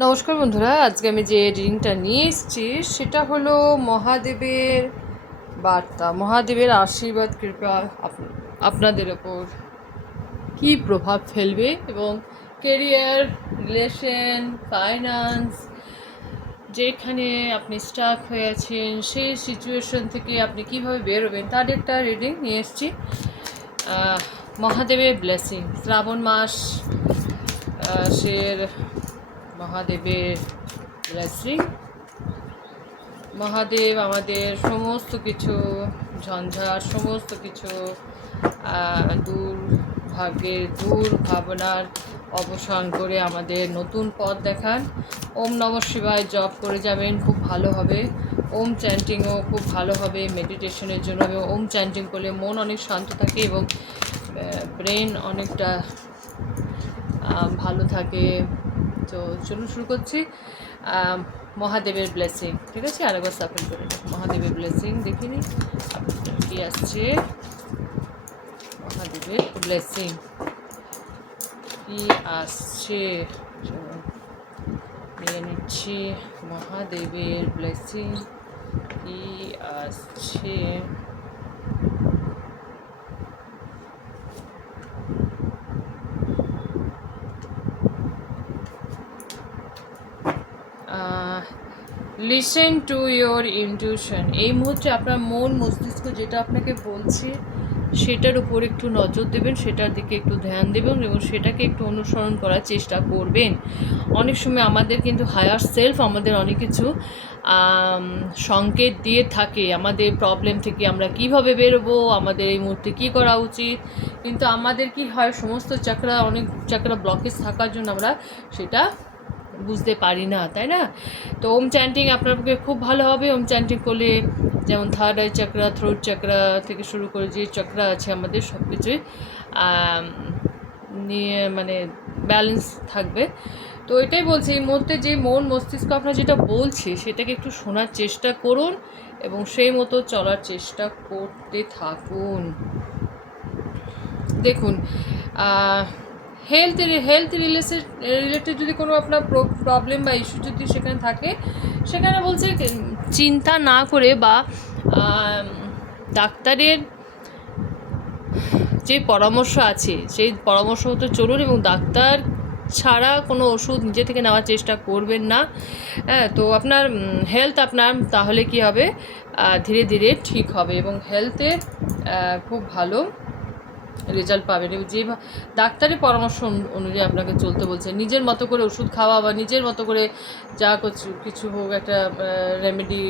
নমস্কার বন্ধুরা, আজকে আমি যে রিডিংটা নিয়ে এসেছি সেটা হলো মহাদেবের বার্তা, মহাদেবের আশীর্বাদ কৃপা আপনাদের ওপর কী প্রভাব ফেলবে এবং কেরিয়ার, রিলেশন, ফাইন্যান্স, যেখানে আপনি স্টাক হয়ে আছেন সেই সিচুয়েশন থেকে আপনি কীভাবে বেরোবেন তার একটা রিডিং নিয়ে এসেছি। মহাদেবের ব্লেসিং, শ্রাবণ মাস মহাদেবের ব্লেসিং। মহাদেব আমাদের সমস্ত কিছু ঝঞ্ঝাট, সমস্ত কিছু দুর্ভাবনার অবসান করে আমাদের নতুন পথ দেখান। ওম নমঃ শিবায় জপ করে যাবেন, খুব ভালো হবে। ওম চ্যান্টিংও খুব ভালো হবে মেডিটেশনের জন্য। এবং ওম চ্যান্টিং করলে মন অনেক শান্ত থাকে এবং ব্রেন অনেকটা ভালো থাকে। তো চলুন শুরু করছি। মহাদেবের ব্লেসিং, ঠিক আছে? আরেকবার সাফল করে মহাদেবের ব্লেসিং দেখিনি কি আসছে। মহাদেবের ব্লেসিং কি আসছে নিয়ে নিচ্ছি। মহাদেবের ব্লেসিং কি আসছে। Listen to your intuition. এই মুহূর্তে আপনার মন মস্তিষ্ক যেটা আপনাকে বলছে সেটার উপর একটু নজর দেবেন, সেটার দিকে একটু ধ্যান দেবেন এবং সেটাকে একটু অনুসরণ করার চেষ্টা করবেন। অনেক সময় আমাদের কিন্তু হায়ার সেলফ আমাদের অনেক কিছু সংকেত দিয়ে থাকে আমাদের প্রবলেম থেকে আমরা কিভাবে বেরোবো, আমাদের এই মুহূর্তে কী করা উচিত। কিন্তু আমাদের কি হয়, সমস্ত অনেক চাকরা ব্লকেজ থাকার জন্য আমরা সেটা বুঝতে পারি না, তাই না? তো ওম চ্যান্টিং আপনার পক্ষে খুব ভালো হবে। ওম চ্যান্টিং করলে যেমন third eye chakra, throat chakra থেকে শুরু করে যে চক্রা আছে আমাদের সব কিছুই নিয়ে ব্যালেন্স থাকবে। তো এটাই বলছি, এই মুহূর্তে যে মন মস্তিষ্ক আপনার যেটা বলছে সেটাকে একটু শোনার চেষ্টা করুন এবং সেই মতো চলার চেষ্টা করতে থাকুন। দেখুন, হেলথ রিলেটেড যদি কোনো আপনার প্রবলেম বা ইস্যু যদি সেখানে থাকে, সেখানে বলছে চিন্তা না করে বা ডাক্তারের যে পরামর্শ আছে সেই পরামর্শ মতো চলুন এবং ডাক্তার ছাড়া কোনো ওষুধ নিজে থেকে নেওয়ার চেষ্টা করবেন না। হ্যাঁ, তো আপনার হেলথ আপনার তাহলে কি হবে, ধীরে ধীরে ঠিক হবে এবং হেলথে খুব ভালো রেজাল্ট পাবেন। এবং যে ডাক্তারের পরামর্শ অনুযায়ী আপনাকে চলতে বলছে, নিজের মতো করে ওষুধ খাওয়া বা নিজের মতো করে যা কিছু হোক একটা রেমেডি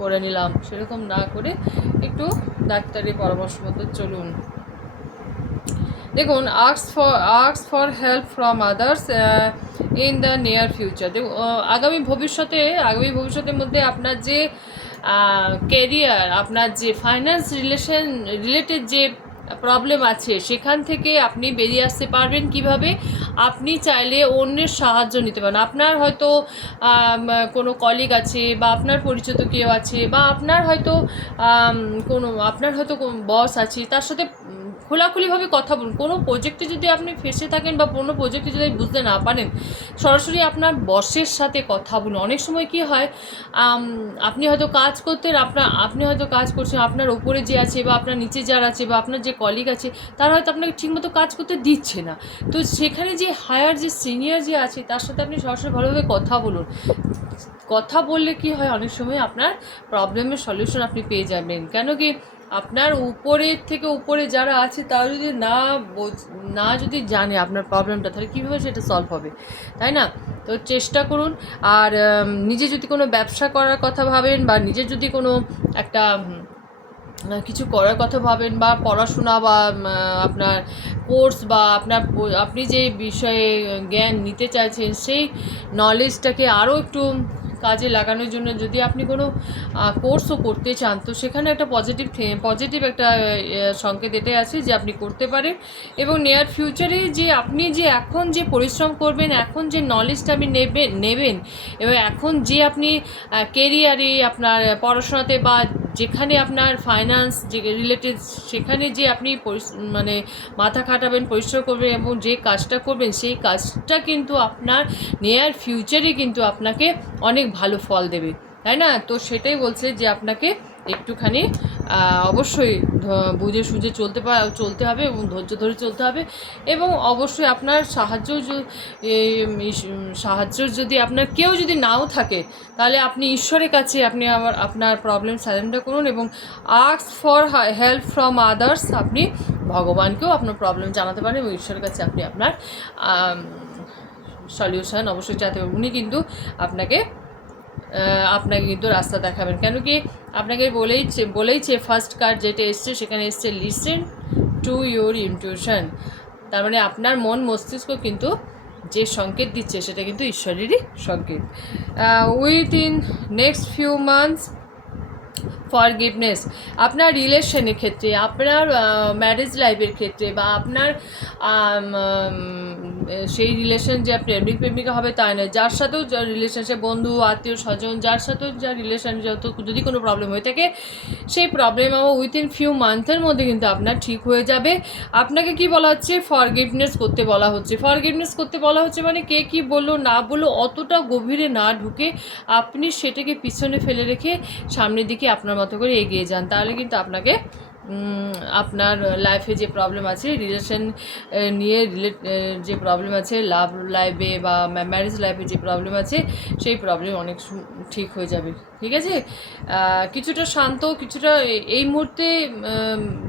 করে নিলাম সেরকম না করে একটু ডাক্তারের পরামর্শ মতো চলুন। দেখুন, ask for help from others in the near future. দেখুন, আগামী ভবিষ্যতের মধ্যে আপনার যে কেরিয়ার, আপনার যে ফাইন্যান্স রিলেটেড যে প্রবলেম আছে সেখান থেকে আপনি বেরিয়ে আসতে পারবেন কিভাবে। আপনি চাইলে অন্যের সাহায্য নিতে পারেন। আপনার হয়তো কোনো কলিগ আছে বা আপনার পরিচিত কেউ আছে বা আপনার হয়তো বস আছে, তার সাথে খোলাখুলিভাবে কথা বলুন। কোনো প্রজেক্টে যদি আপনি ফেসে থাকেন বা কোনো প্রজেক্টে যদি বুঝতে না পারেন, সরাসরি আপনার বসের সাথে কথা বলুন। অনেক সময় কি হয়, আপনি হয়তো কাজ করছেন, আপনার ওপরে যে আছে বা আপনার নিচে যারা আছে বা আপনার যে কলিগ আছে তারা হয়তো আপনাকে ঠিকমতো কাজ করতে দিচ্ছে না। তো সেখানে যে হায়ার যে সিনিয়র যে আছে তার সাথে আপনি সরাসরি ভালোভাবে কথা বলুন। কথা বললে কি হয়, অনেক সময় আপনার প্রবলেমের সলিউশন আপনি পেয়ে যাবেন। কেন কি, আপনার উপরে যারা আছে তারা যদি যদি জানে আপনার প্রবলেমটা, তাহলে কীভাবে সেটা সলভ হবে, তাই না? তো চেষ্টা করুন। আর নিজে যদি কোনো ব্যবসা করার কথা ভাবেন বা নিজের যদি কোনো একটা কিছু করার কথা ভাবেন বা পড়াশোনা বা আপনার কোর্স বা আপনি যে বিষয়ে জ্ঞান নিতে চাইছেন সেই নলেজটাকে আরও একটু কাজে লাগানোর জন্য যদি আপনি কোনো কোর্সও করতে চান, তো সেখানে একটা পজিটিভ একটা সংকেত এটাই আছে যে আপনি করতে পারেন। এবং নিয়ার ফিউচারে যে আপনি যে এখন যে পরিশ্রম করবেন, এখন যে নলেজটা আপনি নেবেন এবং এখন যে আপনি কেরিয়ারে আপনার পড়াশোনাতে বা যেখানে আপনার ফাইন্যান্স যে রিলেটেড, সেখানে যে আপনি মানে মাথা খাটাবেন, পরিশ্রম করবেন এবং যে কাজটা করবেন সেই কাজটা কিন্তু আপনার নিয়ার ফিউচারে কিন্তু আপনাকে অনেক ভালো ফল দেবে, তাই না? তো সেটাই বলছে যে আপনাকে একটুখানি অবশ্যই বুঝে সুঝে চলতে হবে এবং ধৈর্য ধরে চলতে হবে। এবং অবশ্যই আপনার সাহায্য যদি আপনার কেউ যদি নাও থাকে, তাহলে আপনি ঈশ্বরের কাছে আপনি আপনার প্রবলেম সারেন্ডার করুন এবং ask for help from others. আপনি ভগবানকেও আপনার প্রবলেম জানাতে পারেন এবং ঈশ্বরের কাছে আপনি আপনার সলিউশন অবশ্যই চাইতে পারেন। উনি কিন্তু আপনাকে কিন্তু রাস্তা দেখাবেন। কেন কি আপনাকে বলেইছে ফার্স্ট কার্ড যেটা এসছে সেখানে এসছে লিসেন টু ইউর ইনটিউশন। তার মানে আপনার মন মস্তিষ্ক কিন্তু যে সংকেত দিচ্ছে সেটা কিন্তু ঈশ্বরেরই সংকেত। Within next few months forgiveness, আপনার রিলেশনের ক্ষেত্রে, আপনার ম্যারেজ লাইফের ক্ষেত্রে, বা আপনার সেই রিলেশন যে প্রেমিকা হবে তাই নয়, যার সাথেও রিলেশনশিপ, বন্ধু, আত্মীয় স্বজন, যার সাথেও যা রিলেশন, যদি কোনো প্রবলেম হয়ে থাকে সেই প্রবলেম আমার উইথিন ফিউ মান্থের মধ্যে কিন্তু আপনার ঠিক হয়ে যাবে। আপনাকে কি বলা হচ্ছে? ফরগিভনেস করতে বলা হচ্ছে। ফরগিভনেস করতে বলা হচ্ছে মানে কে কী বললো না বললো অতটা গভীরে না ঢুকে আপনি সেটাকে পিছনে ফেলে রেখে সামনের দিকে আপনার মতো করে এগিয়ে যান। তাহলে কিন্তু আপনাকে আপনার লাইফে যে প্রবলেম আছে, রিলেশন নিয়ে যে প্রবলেম আছে, লাভ লাইফে বা ম্যারেজ লাইফে যে প্রবলেম আছে সেই প্রবলেম অনেক ঠিক হয়ে যাবে। ঠিক আছে? কিছুটা শান্ত, কিছুটা এই মুহূর্তে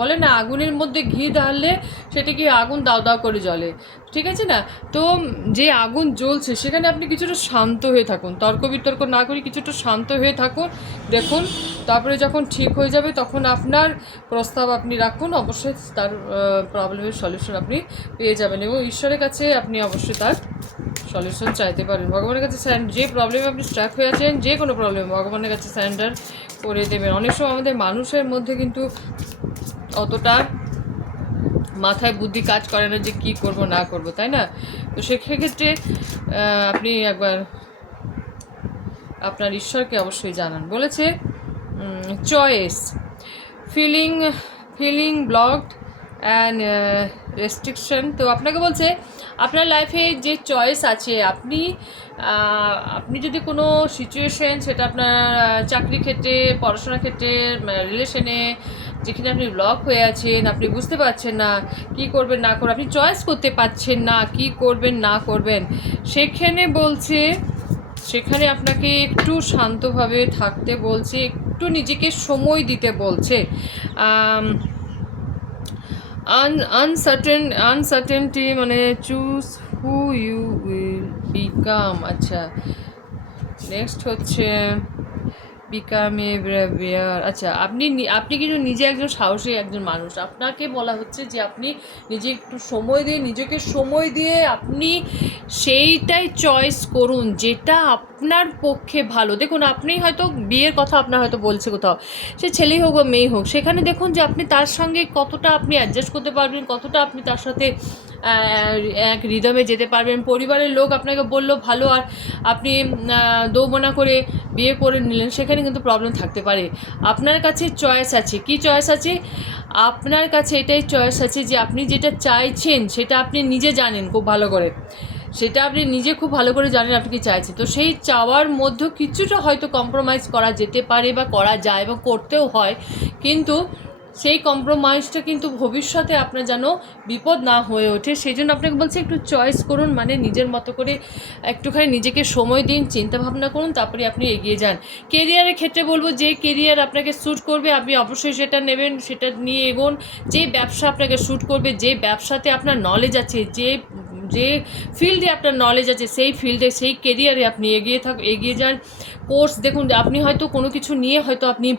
বলে না আগুনের মধ্যে ঘি ঢাললে সেটা কি আগুন দাও দাও করে জ্বলে, ঠিক আছে না? তো যে আগুন জ্বলছে সেখানে আপনি কিছুটা শান্ত হয়ে থাকুন, তর্ক বিতর্ক না করে কিছুটা শান্ত হয়ে থাকুন, দেখুন। তারপরে যখন ঠিক হয়ে যাবে তখন আপনার প্রস্তাব আপনি রাখুন, অবশ্যই তার প্রবলেমের সলিউশন আপনি পেয়ে যাবেন এবং ঈশ্বরের কাছে আপনি অবশ্যই তার সলিউশন চাইতে পারেন। ভগবানের কাছে যে প্রবলেমে আপনি স্ট্রাক হয়ে আছেন, যে কোনো প্রবলেম ভগবানের কাছে সারেন্ডার করে দেবেন। অনেক সময় আমাদের মানুষের মধ্যে কিন্তু অতটা মাথায় বুদ্ধি কাজ করে না যে কী করব না করব, তাই না? তো সেক্ষেত্রে আপনি একবার আপনার ঈশ্বরকে অবশ্যই জানান। বলেছে choice, feeling blocked and restriction. তো আপনাকে বলছে আপনার লাইফে যে চয়েস আছে, আপনি যদি কোনো সিচুয়েশন, সেটা আপনার চাকরি ক্ষেত্রে, পড়াশোনার ক্ষেত্রে, রিলেশনে, যেখানে আপনি ব্লক হয়ে আছেন, আপনি বুঝতে পারছেন না কি করবেন না করবেন, আপনি চয়েস করতে পারছেন না কি করবেন না করবেন, সেখানে আপনাকে একটু শান্তভাবে থাকতে বলছে, একটু নিজেকে সময় দিতে বলছে। আনসার্টেনটি মানে choose who you will become. আচ্ছা, নেক্সট হচ্ছে বিকাম এ ব্রেভিয়ার। আচ্ছা, আপনি কিন্তু নিজে একজন সাহসী একজন মানুষ। আপনাকে বলা হচ্ছে যে আপনি নিজেকে সময় দিয়ে আপনি সেইটাই চয়েস করুন যেটা আপনার পক্ষে ভালো। দেখুন, আপনি হয়তো বিয়ের কথা আপনার হয়তো বলছে কোথাও, সে ছেলেই হোক বা মেয়ে হোক, সেখানে দেখুন যে আপনি তার সঙ্গে কতটা আপনি অ্যাডজাস্ট করতে পারবেন, কতটা আপনি তার সাথে এক রিদমে যেতে পারবেন। পরিবারের লোক আপনাকে বললো ভালো, আর আপনি দৌমনা করে বিয়ে করে নিলেন, সেখানে কিন্তু প্রবলেম থাকতে পারে। আপনার কাছে চয়েস আছে। কি চয়েস আছে? আপনার কাছে এটাই চয়েস আছে যে আপনি যেটা চাইছেন সেটা আপনি নিজে জানেন খুব ভালো করে, সেটা আপনি নিজে খুব ভালো করে জানেন আপনি কি চাইছেন। তো সেই চাওয়ার মধ্যে কিছুটা হয়তো কম্প্রোমাইজ করা যেতে পারে বা করা যায় এবং করতেও হয়, কিন্তু সেই কম্প্রোমাইজটা কিন্তু ভবিষ্যতে আপনার যেন বিপদ না হয়ে ওঠে, সেই জন্য আপনাকে বলছে একটু চয়েস করুন, মানে নিজের মতো করে একটুখানি নিজেকে সময় দিন, চিন্তাভাবনা করুন, তারপরে আপনি এগিয়ে যান। কেরিয়ারের ক্ষেত্রে বলবো, যে কেরিয়ার আপনাকে স্যুট করবে আপনি অবশ্যই সেটা নেবেন, সেটা নিয়ে এগোন। যে ব্যবসা আপনাকে স্যুট করবে, যে ব্যবসাতে আপনার নলেজ আছে, যে ফিল্ডে আপনার নলেজ আছে, সেই ফিল্ডে, সেই কেরিয়ারে আপনি এগিয়ে যান। কোর্স দেখুন, আপনি হয়তো কোনো কিছু নিয়ে হয়তো আপনি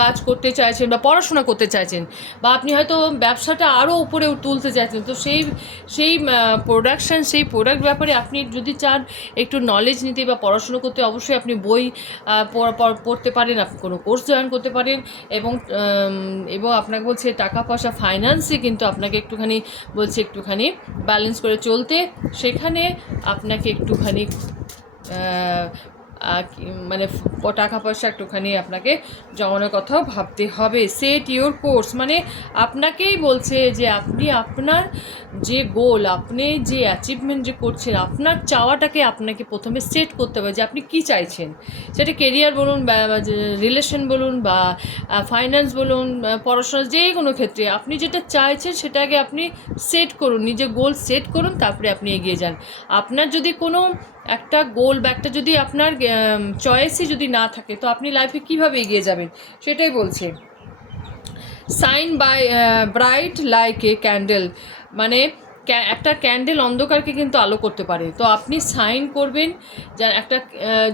কাজ করতে চাইছেন বা পড়াশোনা করতে চাইছেন, বা আপনি হয়তো ব্যবসাটা আরও উপরে তুলতে চাইছেন। তো সেই প্রোডাকশান, সেই প্রোডাক্ট ব্যাপারে আপনি যদি চান একটু নলেজ নিতে বা পড়াশুনো করতে, অবশ্যই আপনি বই পড়তে পারেন, আপনি কোনো কোর্স জয়েন করতে পারেন। এবং আপনাকে বলছে টাকা পয়সা, ফাইন্যান্সে কিন্তু আপনাকে একটুখানি ব্যালেন্স করে চলতে, সেখানে আপনাকে একটুখানি মানে টাকা পয়সা একটুখানি আপনাকে জমানোর কথাও ভাবতে হবে। সেট ইওর কোর্স, মানে আপনাকেই বলছে যে আপনি আপনার যে গোল, আপনি যে অ্যাচিভমেন্ট যে করছেন, আপনার চাওয়াটাকে আপনাকে প্রথমে সেট করতে হবে যে আপনি কী চাইছেন। সেটা কেরিয়ার বলুন, বা রিলেশন বলুন, বা ফাইন্যান্স বলুন, পড়াশোনা, যে কোনো ক্ষেত্রে আপনি যেটা চাইছেন সেটাকে আপনি সেট করুন, নিজের গোল সেট করুন, তারপরে আপনি এগিয়ে যান। আপনার যদি কোনো একটা গোল বা একটা যদি আপনার চয়েসই যদি না থাকে, তো আপনি লাইফে কীভাবে এগিয়ে যাবেন, সেটাই বলছে। Shine by bright like a candle, মানে একটা ক্যান্ডেল অন্ধকারকে কিন্তু আলো করতে পারে। তো আপনি সাইন করবেন যা একটা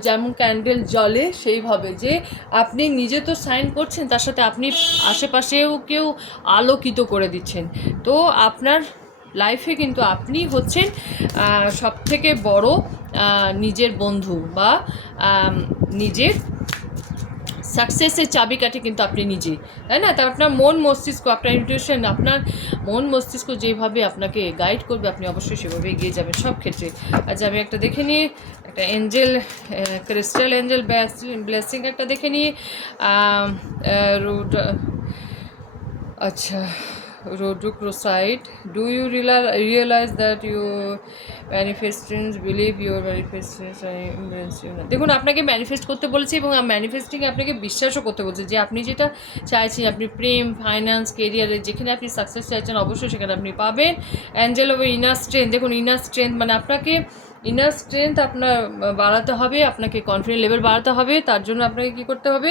যেমন ক্যান্ডেল জ্বলে সেইভাবে, যে আপনি নিজে তো সাইন করছেন, তার সাথে আপনি আশেপাশেও কেউ আলোকিত করে দিচ্ছেন। তো আপনার লাইফে কিন্তু আপনি হচ্ছেন সবথেকে বড় নিজের বন্ধু, বা নিজের সাকসেসের চাবিকাঠি কিন্তু আপনি নিজেই, তাই না? তা আপনার মন মস্তিষ্ক, আপনার ইনটিউশন, আপনার মন মস্তিষ্ক যেভাবে আপনাকে গাইড করবে, আপনি অবশ্যই সেভাবে এগিয়ে যাবেন সব ক্ষেত্রে। আচ্ছা, আমি একটা দেখে নিই, একটা এঞ্জেল, ক্রিস্টাল এঞ্জেল ব্লেসিং একটা দেখে নিই। রোড, আচ্ছা, Rhodochrosite, do you realize that your manifestations believe your manifestations are দেখুন, আপনাকে ম্যানিফেস্ট করতে বলেছে এবং ম্যানিফেস্টিংয়ে আপনাকে বিশ্বাসও করতে বলছে যে আপনি যেটা চাইছেন, আপনি প্রেম, ফাইন্যান্স, কেরিয়ারে যেখানে আপনি সাকসেস চাইছেন, অবশ্যই সেখানে আপনি পাবেন। অ্যাঞ্জেল অফ ইনার স্ট্রেংথ, দেখুন ইনার স্ট্রেংথ মানে আপনাকে ইনার স্ট্রেংথ আপনার বাড়াতে হবে, আপনাকে কনফিডেন্স লেভেল বাড়াতে হবে। তার জন্য আপনাকে কী করতে হবে?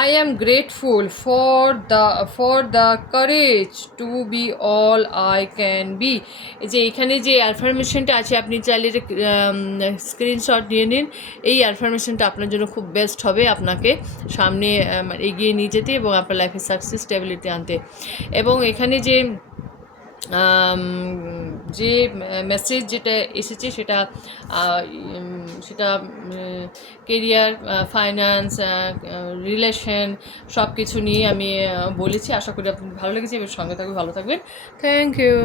I am grateful for the courage to be all I can be. যে এখানে যে অ্যাফার্মেশনটা আছে, আপনি চাইলে স্ক্রিনশট নিয়ে নিন। এই অ্যাফার্মেশনটা আপনার জন্য খুব বেস্ট হবে, আপনাকে সামনে এগিয়ে নিয়ে যেতে এবং আপনার লাইফে সাকসেস স্টেবিলিটি আনতে। এবং এখানে যে যে মেসেজ যেটা এসেছে সেটা সেটা কেরিয়ার, ফাইন্যান্স, রিলেশন সব কিছু নিয়ে আমি বলেছি। আশা করি আপনাদের ভালো লেগেছে এবং সঙ্গে থাকবে, ভালো থাকবেন। Thank you.